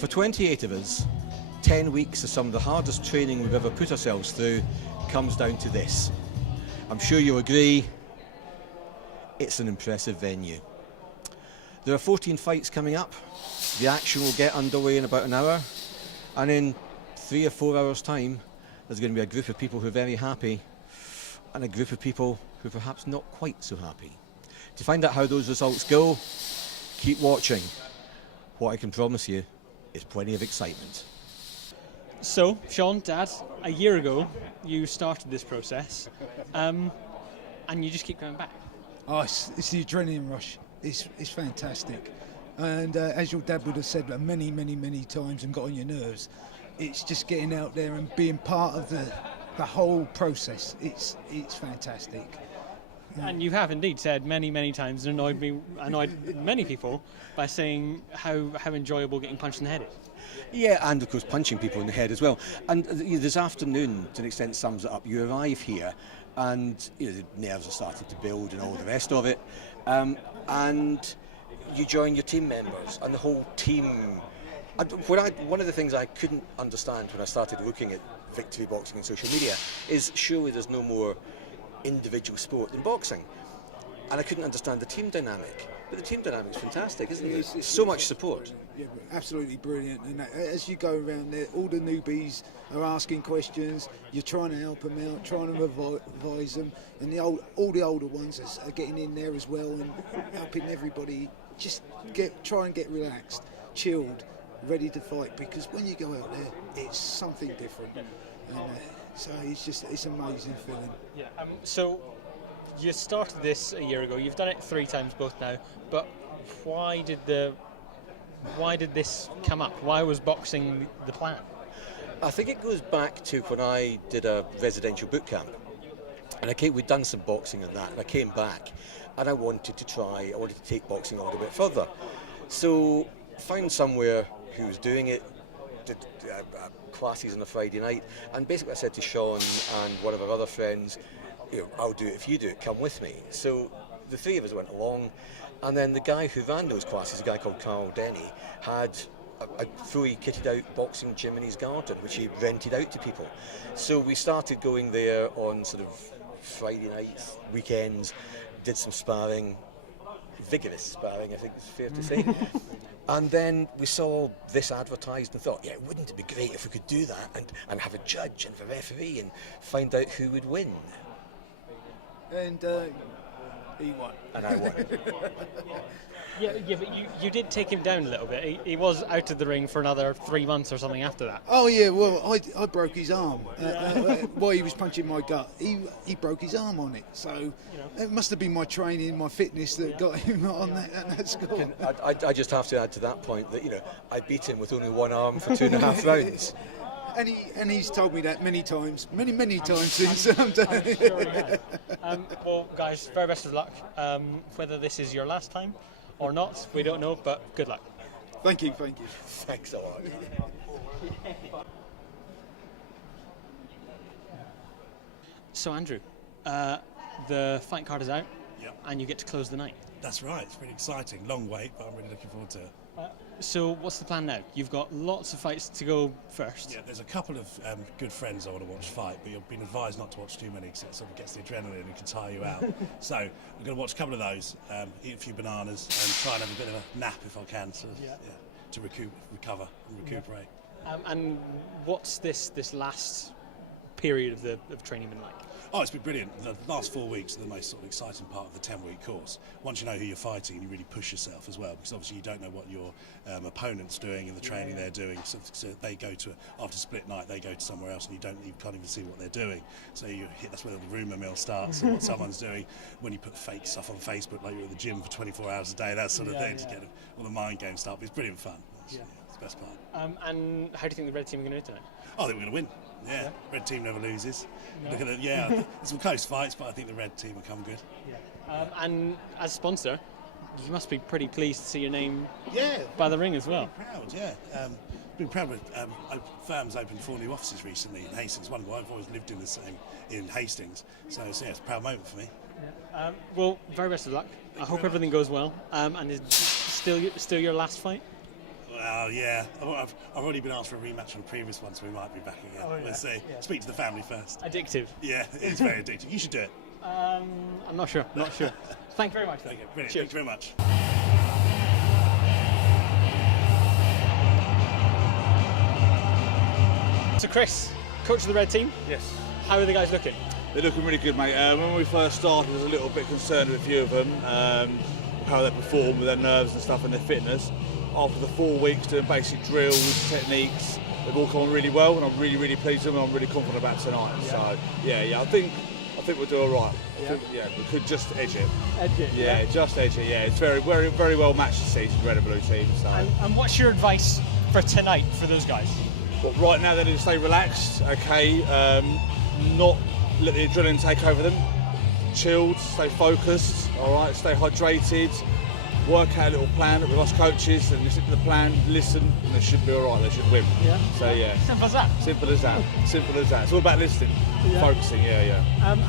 For 28 of us, 10 weeks of some of the hardest training we've ever put ourselves through comes down to this. I'm sure you'll agree, it's an impressive venue. There are 14 fights coming up. The action will get underway in about an hour, and in 3 or 4 hours' time, there's going to be a group of people who are very happy and a group of people who are perhaps not quite so happy. To find out how those results go, keep watching. What I can promise you is plenty of excitement. So, Sean, Dad, a year ago you started this process, and you just keep going back. Oh, it's the adrenaline rush. It's fantastic. And as your dad would have said many times and got on your nerves, it's just getting out there and being part of the whole process. It's fantastic. And you have indeed said many times and annoyed many people by saying how enjoyable getting punched in the head is. Yeah, and of course punching people in the head as well. And this afternoon, to an extent, sums it up. You arrive here, and the nerves are starting to build and all the rest of it. And you join your team members, and the whole team. One of the things I couldn't understand when I started looking at Victory Boxing on social media is surely there's no more individual sport than boxing. And I couldn't understand the team dynamic. But the team dynamic is fantastic, isn't it? It's so much support. Yeah, absolutely brilliant. And as you go around there, all the newbies are asking questions. You're trying to help them out, trying to advise them. And all the older ones are getting in there as well and helping everybody just try and get relaxed, chilled, ready to fight. Because when you go out there, it's something different. And so it's an amazing feeling. Yeah. So you started this a year ago. You've done it 3 times both now. But why did this come up? Why was boxing the plan? I think it goes back to when I did a residential boot camp. And we'd done some boxing and that, and I came back and I wanted to take boxing a little bit further. So found somewhere who was doing it, did classes on a Friday night, and basically I said to Sean and one of our other friends, I'll do it if you do it, come with me. So the 3 of us went along, and then the guy who ran those classes, a guy called Carl Denny, had a fully kitted out boxing gym in his garden, which he rented out to people. So we started going there on sort of Friday nights, weekends, did some sparring, vigorous sparring, I think it's fair to say. And then we saw this advertised and thought, wouldn't it be great if we could do that and have a judge and a referee and find out who would win? And he won. And I won. Yeah, but you did take him down a little bit. He was out of the ring for another 3 months or something after that. Oh yeah, well I broke his arm while he was punching my gut. He broke his arm on it, so it must have been my training, my fitness that got him on that score. I just have to add to that point that I beat him with only one arm for 2.5 rounds. And he's told me that many times since. I'm sure he has. Well, guys, very best of luck. Whether this is your last time or not, we don't know, but good luck. Thank you. Thanks a lot. So, Andrew, the fight card is out, and you get to close the night. That's right, it's really exciting. Long wait, but I'm really looking forward to it. So what's the plan now? You've got lots of fights to go first. Yeah, there's a couple of good friends I want to watch fight, but you've been advised not to watch too many because it sort of gets the adrenaline and can tire you out. So I'm going to watch a couple of those, eat a few bananas and try and have a bit of a nap if I can to recover and recuperate. And what's this last period of training been like? Oh, it's been brilliant. The last 4 weeks are the most sort of exciting part of the 10-week course. Once you know who you're fighting, you really push yourself as well, because obviously you don't know what your opponent's doing and the training they're doing. So they go to, after split night, they go to somewhere else and you can't even see what they're doing. So that's where the rumour mill starts and what someone's doing. When you put fake stuff on Facebook, like you're at the gym for 24 hours a day, that sort of thing, to get all the mind games start. But it's brilliant fun. It's the best part. And how do you think the red team are going to do tonight? I think we're going to win. Yeah, red team never loses. No. Look at it. Yeah, there's some close fights, but I think the red team will come good. Yeah. And as sponsor, you must be pretty pleased to see your name by the ring as well. Proud, yeah. Been proud with firms opened 4 new offices recently in Hastings. One I've always lived in Hastings, so it's a proud moment for me. Yeah. Well, very best of luck. I hope everything goes well. And is still your last fight? Oh yeah, I've already been asked for a rematch on previous ones, so we might be back again. Oh, yeah. Let's see. Yeah. Speak to the family first. Addictive. Yeah, it's very addictive. You should do it. I'm not sure. Not sure. Thank you very much. Okay, brilliant. Cheers. Thank you very much. So Chris, coach of the red team. Yes. How are the guys looking? They're looking really good, mate. When we first started, I was a little bit concerned with a few of them, how they perform with their nerves and stuff and their fitness. After the 4 weeks doing basic drills, techniques, they've all come on really well, and I'm really, really pleased with them, and I'm really confident about tonight. Yeah. So, yeah, I think we'll do all right. Yeah. We could just edge it. Edge it. Yeah, just edge it. Yeah, it's very, very, very well matched this season, red and blue team. So, And what's your advice for tonight for those guys? but right now they need to stay relaxed, okay, not let the adrenaline take over them, chilled, stay focused, all right, stay hydrated, work out a little plan with us coaches and listen to the plan, listen, and they should be all right, they should win. Yeah. So yeah, Simple as that. simple as that, simple as that. It's all about listening, Yeah. focusing, yeah.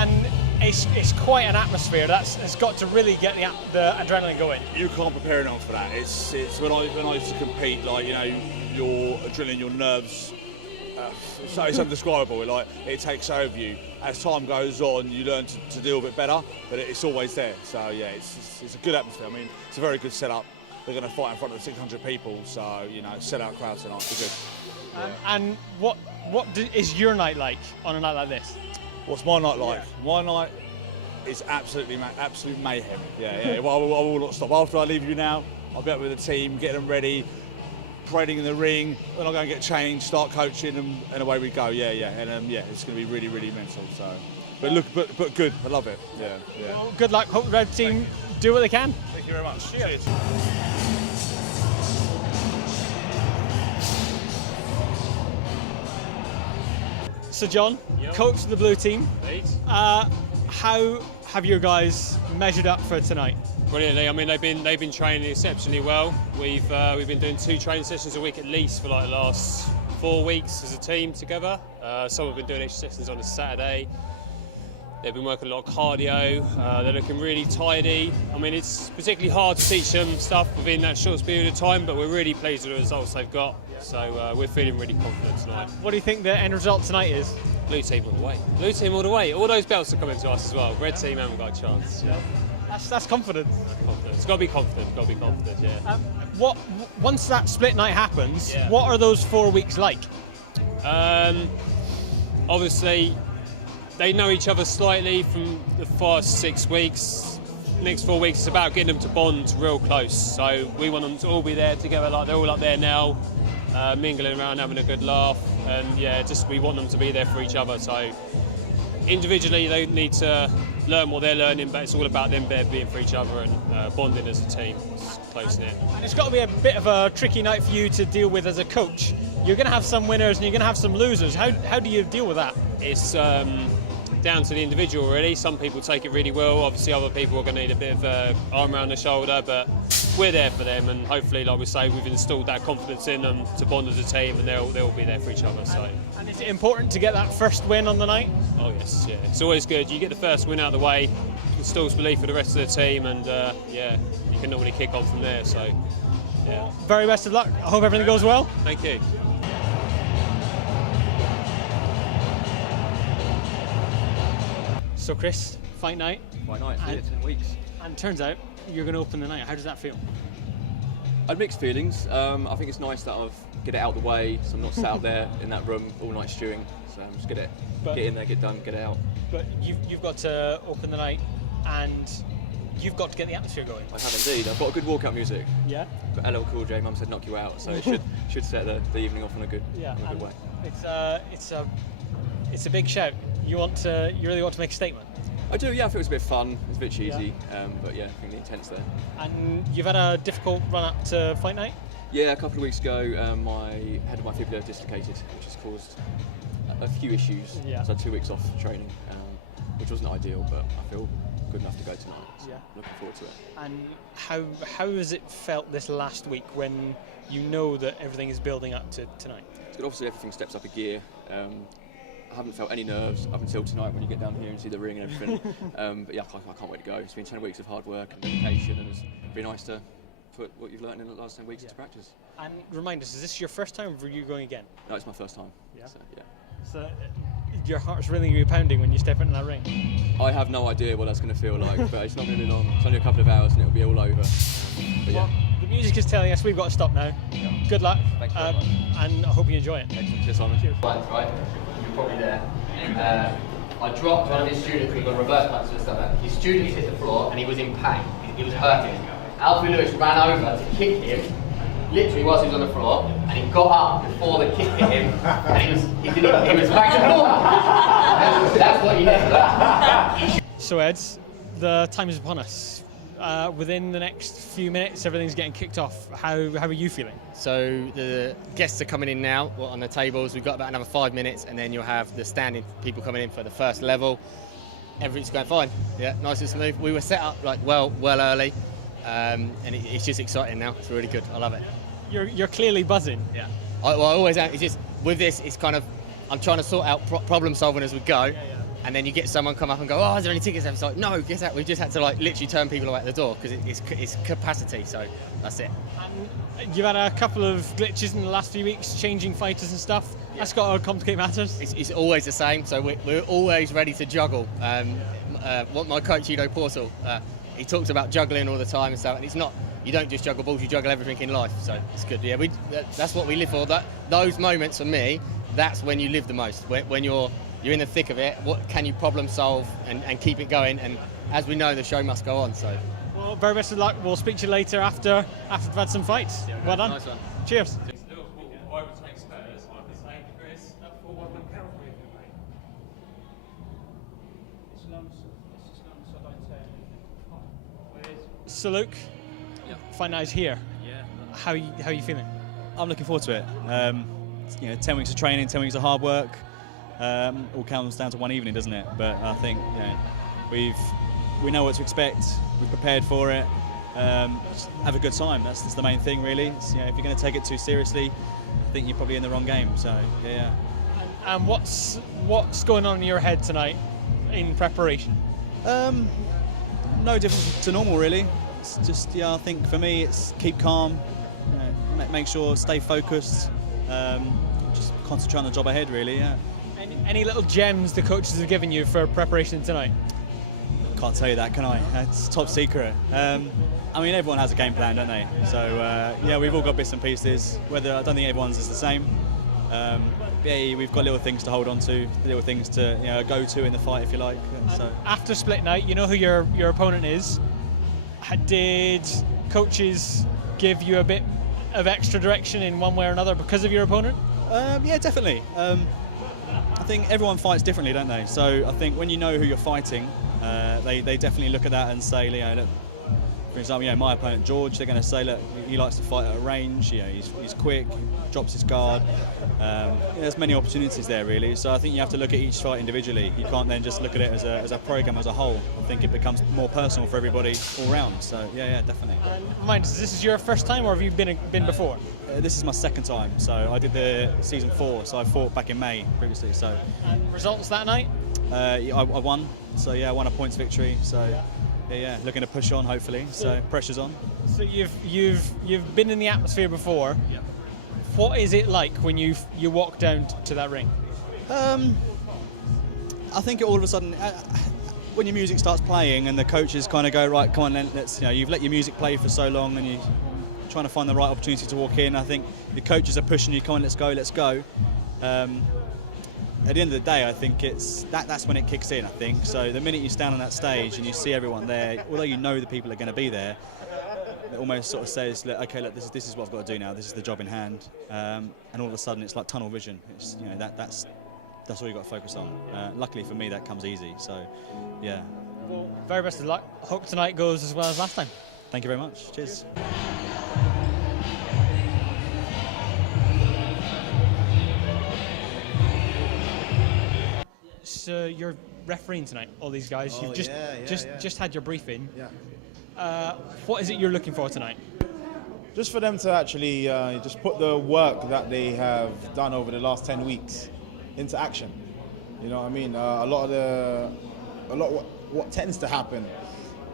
And it's quite an atmosphere. It's got to really get the adrenaline going. You can't prepare enough for that. It's when I used to compete, like, you know, your adrenaline, your nerves, it's undescribable. Like, it takes over you. As time goes on, you learn to deal with it better, but it's always there. So yeah, it's a good atmosphere. I mean, it's a very good setup. They're going to fight in front of 600 people, so you know, sell-out crowd tonight. It's good. And what is your night like on a night like this? What's my night like? Yeah. My night is absolute mayhem. Yeah. Well, I will not stop. After I leave you now, I'll be up with the team, getting them ready, parading in the ring. Then I'll go and get changed, start coaching, and away we go. Yeah. And it's going to be really, really mental. So, but good. I love it. Yeah. Well, good luck. Hope the red team do what they can. Thank you very much. Cheers. So John, coach of the blue team. How have your guys measured up for tonight? Brilliantly. I mean, they've been training exceptionally well. We've been doing 2 training sessions a week at least for like the last 4 weeks as a team together. Some have been doing extra sessions on a Saturday. They've been working a lot of cardio. They're looking really tidy. I mean, it's particularly hard to teach them stuff within that short period of time, but we're really pleased with the results they've got. So we're feeling really confident tonight. What do you think the end result tonight is? Blue team all the way. Blue team all the way. All those belts are coming to us as well. Red team haven't got a chance. That's confidence. It's got to be confident. Yeah. Once that split night happens, what are those 4 weeks like? Obviously, they know each other slightly from the first 6 weeks. Next 4 weeks is about getting them to bond real close. So we want them to all be there together, like they're all up there now, mingling around, having a good laugh, and we want them to be there for each other. So individually, they need to learn what they're learning, but it's all about them there being for each other and bonding as a team. It's close knit. And it's got to be a bit of a tricky night for you to deal with as a coach. You're going to have some winners and you're going to have some losers. How do you deal with that? It's down to the individual, really. Some people take it really well. Obviously, other people are going to need a bit of arm around the shoulder, but we're there for them, and hopefully, like we say, we've installed that confidence in them to bond as a team, and they'll be there for each other. So. And is it important to get that first win on the night? Oh yes, yeah. It's always good. You get the first win out of the way, installs belief for the rest of the team, and you can normally kick on from there. So, yeah. Very best of luck. I hope everything goes well. Thank you. So Chris, fight night. Fight night, 10 weeks. And turns out you're going to open the night. How does that feel? I had mixed feelings. I think it's nice that I've get it out of the way, so I'm not sat out there in that room all night stewing. So I'm just get in there, get done, get it out. But you've got to open the night, and you've got to get the atmosphere going. I have indeed. I've got good walkout music. Yeah. But LL Cool J, Mum said knock you out, so it should set the evening off in a good way. It's a big shout. You really want to make a statement. I do, yeah. I feel it's a bit fun. It's a bit cheesy, but yeah, I think the intent's there. And you've had a difficult run up to fight night. Yeah, a couple of weeks ago, my head of my fibula dislocated, which has caused a few issues. Yeah. So I had 2 weeks off training, which wasn't ideal, but I feel good enough to go tonight. So looking forward to it. And how has it felt this last week when you know that everything is building up to tonight? It's good. Obviously, everything steps up a gear. I haven't felt any nerves up until tonight when you get down here and see the ring and everything. But yeah, I can't wait to go. It's been 10 weeks of hard work and dedication, and it's been nice to put what you've learned in the last 10 weeks into practice. And remind us, is this your first time, or were you going again? No, it's my first time. Yeah. So, yeah. So your heart's really going to be pounding when you step into that ring. I have no idea what that's going to feel like, but it's not going to be long. It's only a couple of hours and it'll be all over. But yeah. Well, the music is telling us we've got to stop now. Yeah. Good luck. Thanks very much. And I hope you enjoy it. Excellent. Cheers, Simon. Cheers. Right, you're probably there. I dropped one of his students because he got a reverse punch to the stomach. His student hit the floor and he was in pain. He was hurting. Alfie Lewis ran over to kick him, literally whilst he was on the floor, and he got up before the kick hit him, and he was back to normal. That's what he did. So Ed, the time is upon us. Within the next few minutes, everything's getting kicked off. How are you feeling? So the guests are coming in now on the tables. We've got about another 5 minutes, and then you'll have the standing people coming in for the first level. Everything's going fine. Yeah, nice and smooth. We were set up like well early, and it's just exciting now. It's really good. I love it. You're clearly buzzing. Yeah. I always am. It's just with this, it's kind of I'm trying to sort out problem solving as we go. And then you get someone come up and go, oh, is there any tickets left? It's like, no, get out. We just had to like literally turn people away at the door because it's capacity. So that's it. You've had a couple of glitches in the last few weeks, changing fighters and stuff. Yeah. That's got to complicate matters. It's always the same. So we're always ready to juggle. What my coach, Portal, he talks about juggling all the time and stuff. And it's not, you don't just juggle balls, you juggle everything in life. So it's good. Yeah, that's what we live for. Those moments for me, that's when you live the most. When you're in the thick of it, what can you problem solve and keep it going? And as we know, the show must go on. So, well, very best of luck. We'll speak to you later after we've had some fights. Yeah, well done. Nice one. Cheers. So Luke, Fight Night is here. Yeah. How are you feeling? I'm looking forward to it. 10 weeks of training, 10 weeks of hard work. All comes down to one evening, doesn't it? But I think we know what to expect. We've prepared for it. Just have a good time. That's the main thing, really. If you're going to take it too seriously, I think you're probably in the wrong game. So yeah. And what's going on in your head tonight in preparation? No different to normal, really. It's just I think for me it's keep calm, make sure stay focused, just concentrate on the job ahead, really. Yeah. Any little gems the coaches have given you for preparation tonight? Can't tell you that, can I? It's top secret. I mean, everyone has a game plan, don't they? So we've all got bits and pieces. I don't think everyone's is the same. We've got little things to hold on to, little things to go to in the fight, if you like. So after split night, you know who your opponent is. Did coaches give you a bit of extra direction in one way or another because of your opponent? Yeah, definitely. I think everyone fights differently, don't they? So I think when you know who you're fighting, they definitely look at that and say, look, for example, my opponent George, they're going to say, look, he likes to fight at a range. He's quick, drops his guard. There's many opportunities there, really. So I think you have to look at each fight individually. You can't then just look at it as a program as a whole. I think it becomes more personal for everybody all round. So yeah, definitely. Mind, this is your first time, or have you been before? This is my second time. So I did the season 4. So I fought back in May previously. So. And results that night? I won. So I won a points victory. So. Yeah, looking to push on hopefully. So pressure's on. So you've been in the atmosphere before. Yeah. What is it like when you walk down to that ring? I think all of a sudden, when your music starts playing and the coaches kind of go, right, come on, then let's. You've let your music play for so long and you're trying to find the right opportunity to walk in. I think the coaches are pushing you, come on, let's go. At the end of the day, I think that's when it kicks in, I think. So the minute you stand on that stage and you see everyone there, although you know the people are going to be there, it almost sort of says, look, okay, look, this is what I've got to do now. This is the job in hand. And all of a sudden, it's like tunnel vision. It's, that's all you've got to focus on. Luckily for me, that comes easy. So, yeah. Well, very best of luck. Hope tonight goes as well as last time. Thank you very much. Cheers. So you're refereeing tonight, all these guys. You've just had your briefing. Yeah. What is it you're looking for tonight? Just for them to actually just put the work that they have done over the last 10 weeks into action. You know what I mean? What tends to happen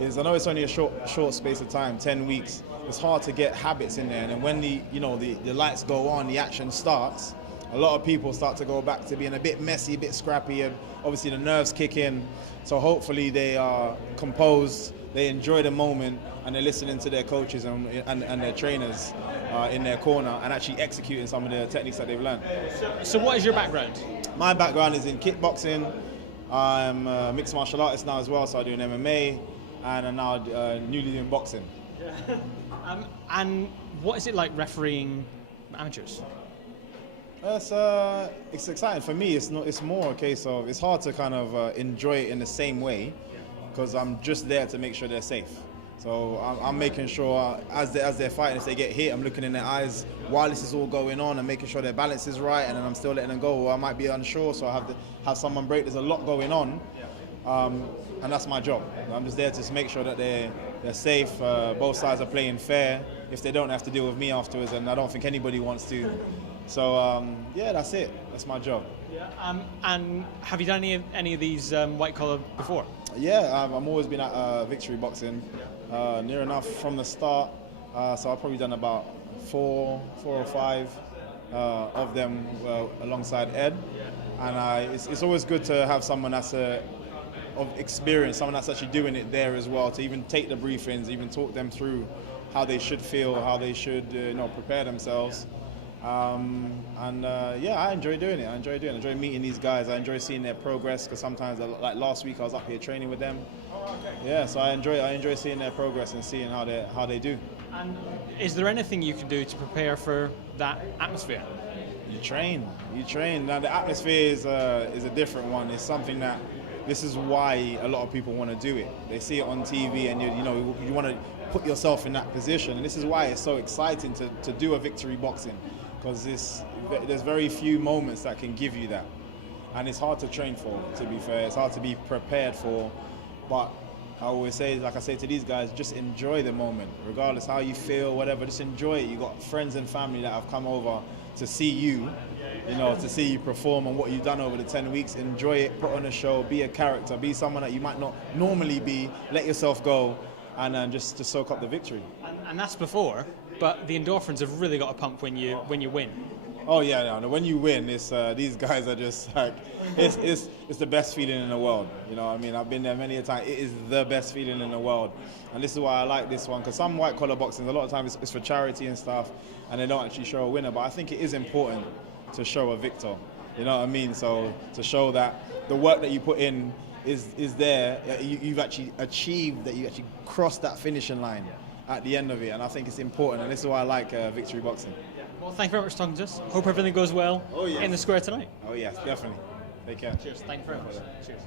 is, I know it's only a short space of time, 10 weeks, it's hard to get habits in there. And then when the lights go on, the action starts, a lot of people start to go back to being a bit messy, a bit scrappy, and obviously the nerves kick in. So hopefully they are composed, they enjoy the moment, and they're listening to their coaches and their trainers in their corner and actually executing some of the techniques that they've learned. So what is your background? My background is in kickboxing. I'm a mixed martial artist now as well, so I do an MMA, and I'm now newly doing boxing. And what is it like refereeing amateurs? It's exciting for me. It's more a case of it's hard to kind of enjoy it in the same way because I'm just there to make sure they're safe. So I'm making sure as they're fighting, if they get hit, I'm looking in their eyes while this is all going on and making sure their balance is right, and then I'm still letting them go. Or I might be unsure, so I have to have someone break. There's a lot going on, and that's my job. I'm just there to make sure that they're safe. Both sides are playing fair. If they don't have to deal with me afterwards, and I don't think anybody wants to. So yeah, that's it. That's my job. Yeah. And have you done any of these white collar before? Yeah, I've always been at Victory Boxing, near enough from the start. So I've probably done about four or five of them alongside Ed. And it's always good to have someone that's of experience, someone that's actually doing it there as well, to even take the briefings, even talk them through how they should feel, how they should prepare themselves. Yeah, I enjoy doing it. I enjoy meeting these guys. I enjoy seeing their progress, because sometimes, like last week, I was up here training with them. Yeah, so I enjoy seeing their progress and seeing how they do. And is there anything you can do to prepare for that atmosphere? You train. Now the atmosphere is a different one. It's something that this is why a lot of people want to do it. They see it on TV, and you want to put yourself in that position. And this is why it's so exciting to do a Victory Boxing. Because there's very few moments that can give you that. And it's hard to train for, to be fair. It's hard to be prepared for. But I always say, like I say to these guys, just enjoy the moment. Regardless how you feel, whatever, just enjoy it. You got friends and family that have come over to see you, to see you perform and what you've done over the 10 weeks. Enjoy it, put on a show, be a character, be someone that you might not normally be. Let yourself go, and then just to soak up the victory. And that's before. But the endorphins have really got a pump when you win. Oh yeah, no, when you win, it's these guys are just like it's the best feeling in the world. You know what I mean? I've been there many a time. It is the best feeling in the world, and this is why I like this one, because some white collar boxing, a lot of times it's for charity and stuff, and they don't actually show a winner. But I think it is important to show a victor. You know what I mean? So to show that the work that you put in is there. You've actually achieved that. You actually crossed that finishing line at the end of it, and I think it's important, and this is why I like Victory Boxing. Well, thank you very much for talking to us. Hope everything goes well in the square tonight. Oh yes, definitely. Take care. Cheers. Thank you very much. Cheers.